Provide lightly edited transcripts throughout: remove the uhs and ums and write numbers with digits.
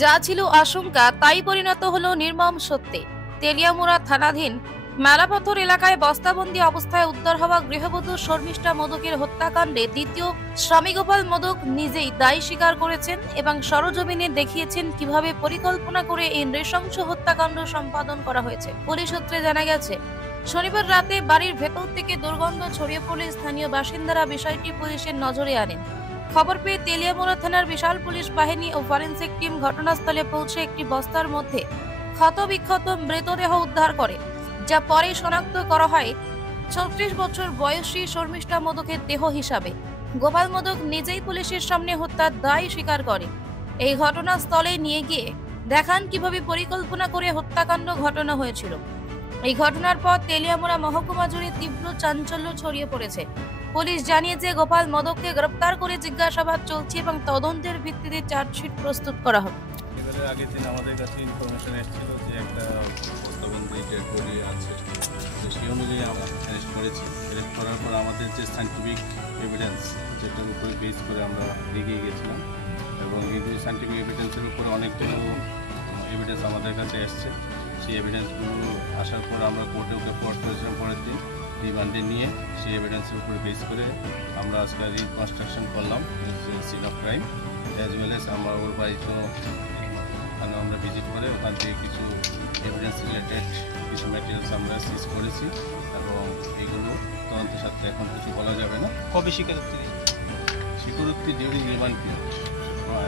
যা ছিল আশঙ্কা তাই পরিণত হলো নির্মম সত্যে। তেলিয়ামুড়া থানাধীন মেলাপথর এলাকায় বস্তাবন্দি অবস্থায় উদ্ধার হওয়া গৃহবধূ শর্মিষ্ঠা মোদকের হত্যাকাণ্ডে দ্বিতীয় স্বামী গোপাল মোদক নিজেই দায় স্বীকার করেছেন এবং সরজমিনে দেখিয়েছেন কিভাবে পরিকল্পনা করে এই নৃশংস হত্যাকাণ্ড সম্পাদন করা হয়েছে। পুলিশ সূত্রে জানা গেছে, শনিবার রাতে বাড়ির ভেতর থেকে দুর্গন্ধ ছড়িয়ে পড়লে স্থানীয় বাসিন্দারা বিষয়টি পুলিশের নজরে আনেন। খবর পেয়ে তেলিয়ামুড়া থানার বিশাল পুলিশ বাহিনী ও ফরেনসিক টিম ঘটনাস্থলে পৌঁছে একটি বস্তার মধ্যে ক্ষতবিক্ষত মৃতদেহ উদ্ধার করে, যা পরে শনাক্ত করা হয় ৩৬ বছর বয়সী শর্মিষ্ঠা মোদকের দেহ হিসাবে। গোপাল মোদক নিজেই পুলিশের সামনে হত্যার দায় স্বীকার করে। এই ঘটনাস্থলে নিয়ে গিয়ে দেখান কিভাবে পরিকল্পনা করে হত্যাকাণ্ড ঘটানো হয়েছিল। এই ঘটনার পর তেলিয়ামুড়া মহকুমা জুড়ে তীব্র চাঞ্চল্য ছড়িয়ে পড়েছে। পুলিশ জানিয়েছে গোপাল মোদককে গ্রেফতার করে জিজ্ঞাসাবাদ চলছে এবং তদন্তের ভিত্তিতে চার্জশিট প্রস্তুত করা হবে। এবারে আগের দিন আমাদের কাছে ইনফরমেশন এসেছিল যে একটা বস্তাবন্দি ডেড বডি আছে, তো সেই অনুযায়ী আমরা অ্যারেস্ট করেছি। অ্যারেস্ট করার পর আমাদের যে সায়েন্টিফিক এভিডেন্স যেটার উপরে বেস করে আমরা এগিয়ে গেছিলাম এবং এই সায়েন্টিফিক এভিডেন্সের উপরে অনেকগুলো এভিডেন্স আমাদের কাছে এসছে। সেই এভিডেন্সগুলো আসার পর আমরা কোর্টে ওকে ফোর্স করেছিলাম, পরের দিন রিমান্ডে নিয়ে সেই এভিডেন্সের উপরে বেস করে আমরা আজকে রিকনস্ট্রাকশন করলাম scene of crime, as well as আমরা ওর বাড়িতে ওখানে আমরা ভিজিট করে ওখান থেকে কিছু এভিডেন্স রিলেটেড কিছু ম্যাটেরিয়ালস আমরা সিজ করেছি এবং এগুলো তদন্তের সাথে এখন কিছু বলা যাবে না। কবে স্বীকারোক্তি ডিউরিং রিমান্ড পিরিয়ড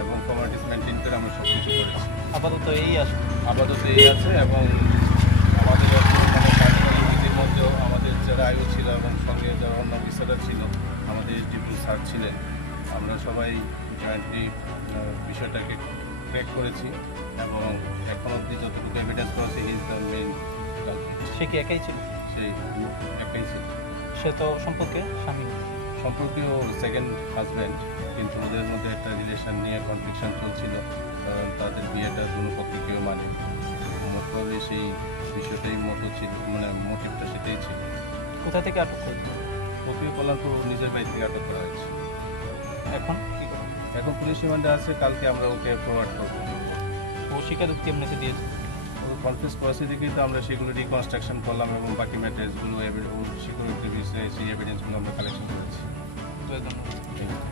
এবং ফর্মালিটিস মেনটেন করে আমরা সব কিছু করেছি। আপাতত এই আছে এবং আমাদের কার্যকরীর মধ্যেও আমাদের যারা আয়ু ছিল এবং সঙ্গে যারা অন্য অফিসাররা ছিল, আমাদের ডিপি স্যার ছিলেন, আমরা সবাই জয়েন্টলি বিষয়টাকে ক্র্যাক করেছি এবং এখন অবধি যতটুকু এভিডেন্স করা হয়েছে ইজ দ্য মেইন কালপ্রিট। সে কি একাই ছিল? সেই একাই ছিল। সে তো সম্পর্কীয় সেকেন্ড হাজব্যান্ড, কিন্তু ওদের মধ্যে একটা রিলেশন নিয়ে কনফ্লিকশন চলছিল, কারণ তাদের বিয়েটা দুটো পক্ষে কেউ মানে মোটভাবে সেই বিষয়টাই মোটিভটা সেটাই ছিল। কোথা থেকে আটক করেছে? ওকে কল্যাণপুর নিজের বাড়ি থেকে আটক করা হয়েছে। এখন কি করবে? এখন পুলিশ রিমান্ডে আছে, কালকে আমরা ওকে প্রোভাইড করবো। ও স্বীকারোক্তি আপনাকে দিয়েছে? ও কনফিউজ করেছে দেখেই তো আমরা সেগুলো রিকনস্ট্রাকশন করলাম এবং বাকি ম্যাটেরিয়ালসগুলো ওর স্বীকারোক্তি বিষয়ে সেই এভিডেন্সগুলো আমরা কালেকশন করেছি। ধন্যবাদ।